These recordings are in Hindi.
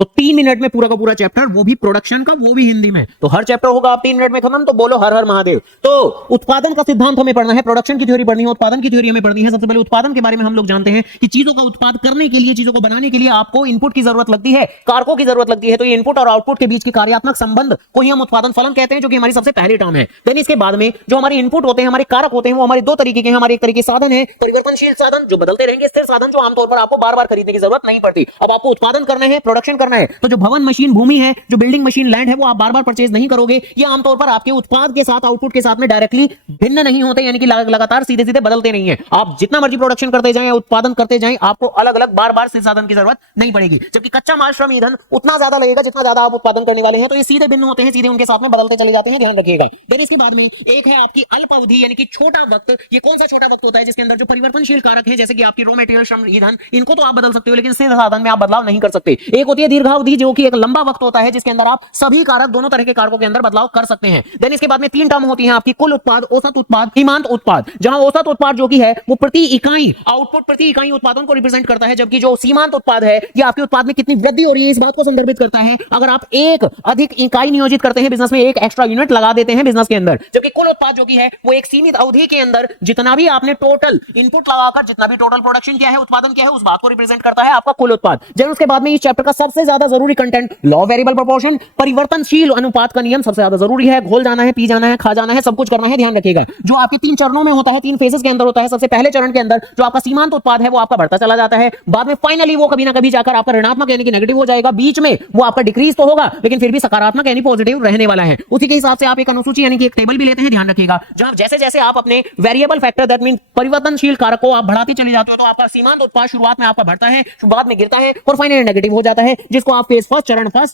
तो 3 मिनट में पूरा का पूरा चैप्टर, वो भी प्रोडक्शन का, वो भी हिंदी में। तो हर चैप्टर होगा आप 3 मिनट में खत्म। तो बोलो हर हर महादेव। तो उत्पादन का सिद्धांत हमें पढ़ना है, प्रोडक्शन की थ्योरी पढ़नी है, उत्पादन की थ्योरी हमें पढ़नी है। सबसे पहले उत्पादन के बारे में हम लोग जानते हैं कि चीजों का उत्पाद करने के लिए, चीजों को बनाने के लिए आपको इनपुट की जरूरत लगती है, कारकों की जरूरत लगती है। तो ये इनपुट और आउटपुट के बीच के कार्यात्मक संबंध को ही हम उत्पादन फलन कहते हैं, जो कि हमारी सबसे पहली टर्म है। देन इसके बाद में जो हमारे इनपुट होते हैं, हमारे कारक होते हैं, वो हमारे दो तरीके के हैं। हमारे एक तरीके साधन है परिवर्तनशील साधन, जो बदलते रहेंगे, स्थिर साधन, जो आमतौर पर आपको बार बार खरीदने की जरूरत नहीं पड़ती। अब आपको उत्पादन करना है, प्रोडक्शन करना है, तो जो भवन, मशीन, भूमि है, जो बिल्डिंग, मशीन, लैंड है, वो आप बार बार परचेज नहीं करोगे। ये आमतौर पर आपके उत्पाद के साथ, आउटपुट के साथ में डायरेक्टली भिन्न नहीं होते, यानी कि लगातार सीधे सीधे बदलते नहीं है। आप जितना मर्जी प्रोडक्शन करते जाएं या उत्पादन करते जाएं, आपको अलग अलग बार बार स्थिर साधन की जरूरत नहीं पड़ेगी। जबकि कच्चा माल, श्रम, ईंधन उतना ज्यादा लगेगा जितना ज्यादा आप उत्पादन करने वाले हैं। तो ये सीधे भिन्न होते हैं, सीधे उनके साथ में बदलते चले जाते हैं, ध्यान रखिएगा। फिर इसके बाद में एक है आपकी अल्प अवधि, यानी कि छोटा वक्त। ये कौन सा छोटा वक्त होता है? जिसके अंदर जो परिवर्तनशील कारक है, जैसे कि आपकी रॉ मटेरियल, श्रम, ईंधन, इनको तो आप बदल सकते हो, लेकिन स्थिर साधन में आप बदलाव नहीं कर सकते। एक होती है दीर्घावधि, जो कि एक लंबा वक्त होता है, जिसके अंदर आप सभी कारक, दोनों तरह के कारकों के अंदर बदलाव कर सकते हैं। देन इसके बाद में 3 टर्म होती हैं आपकी, कुल उत्पाद, औसत उत्पाद, सीमांत उत्पाद। जहां औसत उत्पाद जो कि है वो प्रति इकाई आउटपुट, प्रति इकाई उत्पादन को रिप्रेजेंट करता है, जबकि जो सीमांत उत्पाद है, ये आपके उत्पाद में कितनी वृद्धि हो रही है, इस बात को संदर्भित करता है। अगर आप एक अधिक इकाई नियोजित करते हैं बिजनेस में, एक एक्स्ट्रा यूनिट लगा देते हैं बिजनेस के अंदर। जबकि कुल उत्पाद जो कि है वो एक सीमित अवधि के अंदर जितना भी आपने टोटल इनपुट लगाकर, जितना भी टोटल प्रोडक्शन किया है, उत्पादन किया है, उस बात को रिप्रेजेंट करता है आपका कुल उत्पाद। जब उसके बाद में इस चैप्टर का सबसे ज्यादा जरूरी कंटेंट, लॉ वेरिएबल प्रोपोर्शन, परिवर्तनशील अनुपात का नियम सबसे ज्यादा जरूरी है। घोल जाना है, पी जाना है, खा जाना है, सब कुछ करना है, ध्यान रखिएगा। जो आपके 3 चरणों में होता है, 3 फेजेस के अंदर होता है। सबसे पहले चरण के अंदर जो आपका सीमांत उत्पाद है वो आपका बढ़ता चला जाता है। बाद में फाइनली वो कभी ना कभी जाकर आपका ऋणात्मक यानी कि नेगेटिव हो जाएगा। बीच में वो आपका डिक्रीज तो होगा, लेकिन फिर भी सकारात्मक यानी पॉजिटिव रहने वाला है। उसी के हिसाब से आप एक अनुसूची यानी कि एक टेबल भी लेते हैं, ध्यान रखिएगा। जहां जैसे जैसे आप अपने वेरिएबल फैक्टर, दैट मीन परिवर्तनशील कारक को आप बढ़ाते चले जाते हो, तो आपका सीमांत उत्पाद शुरुआत में आपका बढ़ता है, बाद में गिरता है और फाइनली नेगेटिव हो जाता है, जिसको आप फेज फर्स्ट,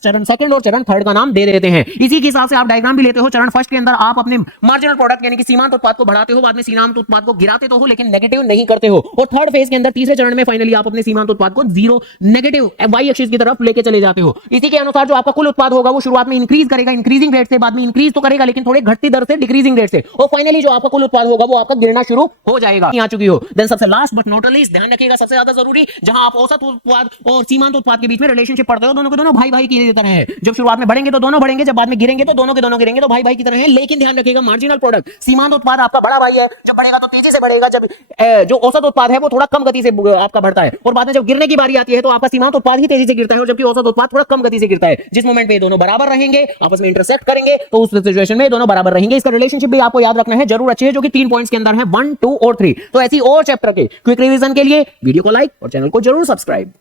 चरण सेकंड और चरण थर्ड का नाम दे देते हैं। इसी के हिसाब से आप डायग्राम भी लेते हो। चरण फर्स्ट के अंदर आप अपने मार्जिनल प्रोडक्ट यानी कि सीमांत उत्पाद को बढ़ाते हो, बाद में सीमांत उत्पाद को गिराते तो हो, लेकिन नेगेटिव नहीं करते हो। और थर्ड फेज के अंदर, तीसरे चरण में फाइनली आप अपने सीमांत उत्पाद को जीरो, नेगेटिव वाई एक्सिस की तरफ लेके चले जाते हो। इसी के अनुसार जो आपका कुल उत्पाद होगा वो शुरुआत में इंक्रीज करेगा, इंक्रीजिंग रेट से, बाद में इंक्रीज तो करेगा लेकिन थोड़ी घटती दर से, डिक्रीजिंग रेट से, और फाइनली जो आपका कुल उत्पाद होगा वो आपका गिरना शुरू हो जाएगा। आ चुकी हो। देन सबसे लास्ट बट नॉट लीस्ट, ध्यान रखिएगा, सबसे ज्यादा जरूरी, जहां आप औसत उत्पाद और सीमांत उत्पाद के बीच में रिलेशनशिप पढ़ते हो, दोनों के दोनों भाई भाई की तरह है। जब शुरुआत में बढ़ेंगे तो दोनों बढ़ेंगे, जब बाद में गिरेंगे तो दोनों के दोनों गिरेंगे, तो भाई भाई की तरह है। लेकिन ध्यान रखिएगा, मार्जिनल प्रोडक्ट, सीमांत उत्पाद आपका बड़ा भाई है, जब बढ़ेगा तो तेजी से बढ़ेगा, जब जो औसत उत्पाद है वो थोड़ा कम गति से आपका बढ़ता है, और बाद में जब गिरने की बारी आती है तो आपका सीमांत उत्पाद ही तेजी से गिरता है, और जबकि औसत उत्पाद थोड़ा कम गति से गिरता है। जिस मोमेंट पे दोनों बराबर रहेंगे, आपस में इंटरसेक्ट करेंगे, तो उस सिचुएशन में दोनों बराबर रहेंगे। इसका रिलेशनशिप भी आपको याद रखना है, जरूर अच्छे है, जो कि 3 पॉइंट्स के अंदर है, 1, 2 और 3। तो ऐसी और चैप्टर के क्विक रिवीजन के लिए वीडियो को लाइक और चैनल को जरूर सब्सक्राइब।